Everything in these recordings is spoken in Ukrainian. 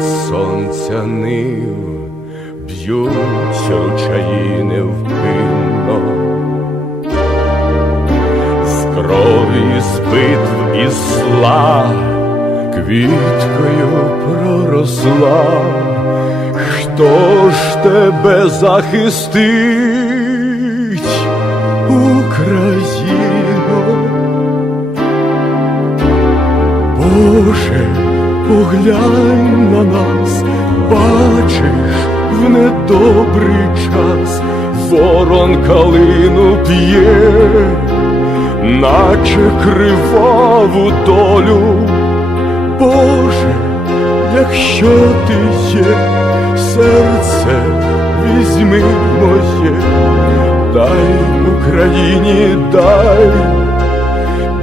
сонця нив б'ють ручаї невпинно, з крові з битв і зла квіткою проросла. Хто ж тебе захистить, Україно? Боже, поглянь на нас, бачиш в недобрий час, ворон калину п'є, наче криваву долю. Боже, якщо ти є, серце візьми моє, дай Україні, дай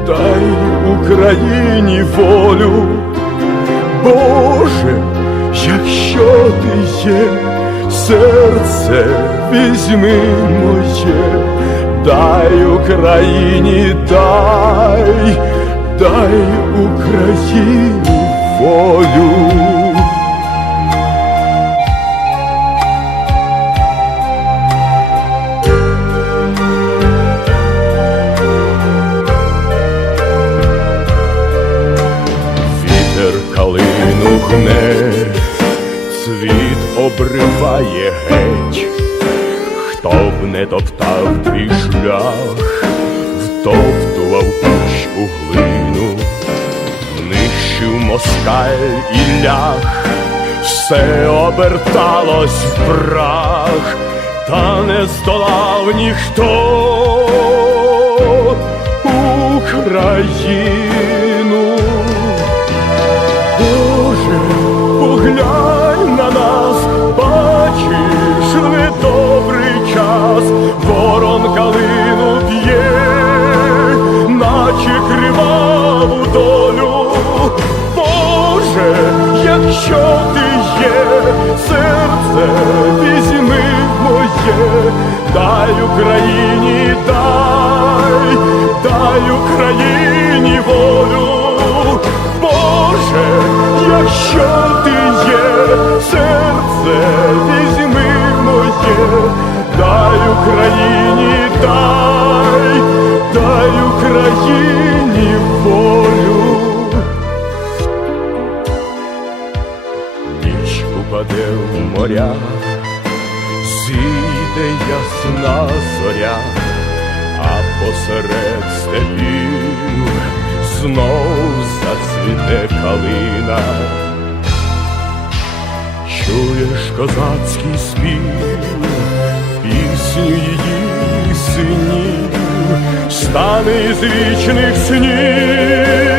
дай Україні волю, Боже, якщо ти є, серце візьми моє, дай Україні, дай, дай Україні волю. Хто б не топтав твій шлях, втоптував кущ у глину, нищив москаль і ляг, все оберталось в прах, та не здолав ніхто Україну. Боже, поглянь ворон калину б'є, наче криваву долю. Боже, якщо ти є, серце візьми моє, дай Україні, дай, дай Україні волю. Боже, якщо ти є, серце візьми моє, дай Україні, посеред степів знов зацвіте калина. Чуєш козацький спів, пісню її синів, стане із вічних снів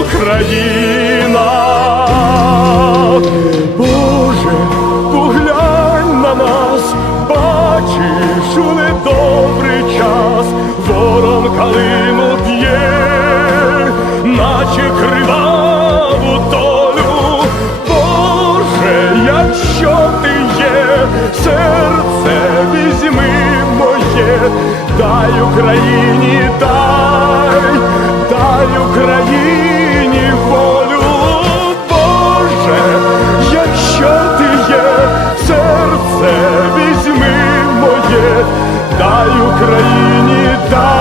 Україна. Дай Україні, дай, дай Україні волю, Боже, якщо ти є, серце візьми моє, дай Україні, дай,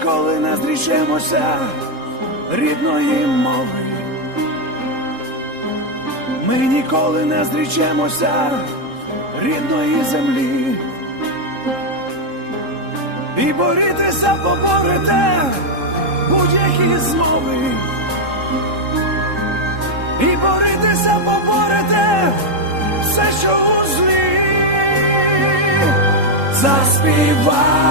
Ніколи не зрічемося рідної мови. Ми ніколи не зрічемося рідної землі. І борітися поборете будь-які змови. І борітися поборете все, що у злі. Заспіваймо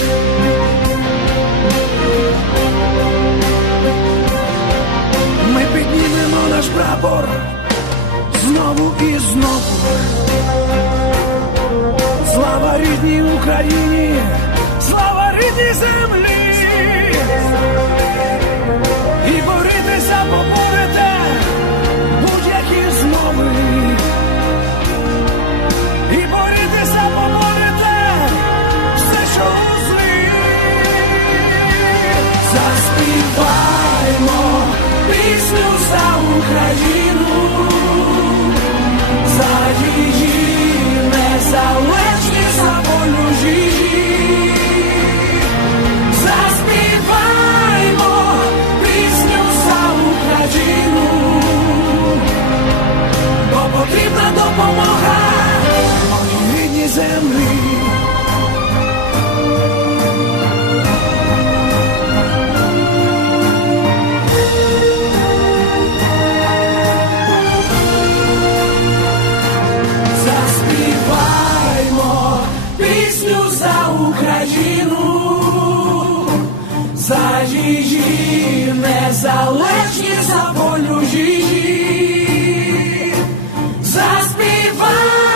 Слава рідній Україні, слава рідній землі. І борітеся поборете будь-які змови. І борітеся поборете все, що у злі. Заспіваймо пісню за Україну, волю незалежність, за волю її. Заспіваймо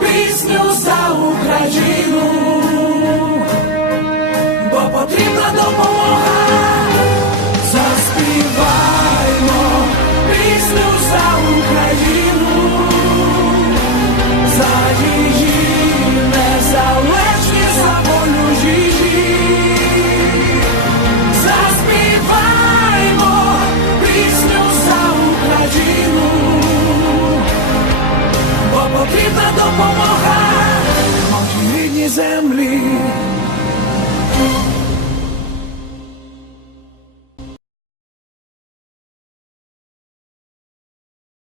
пісню за Україну, бо потрібна допомога. Бо потрібна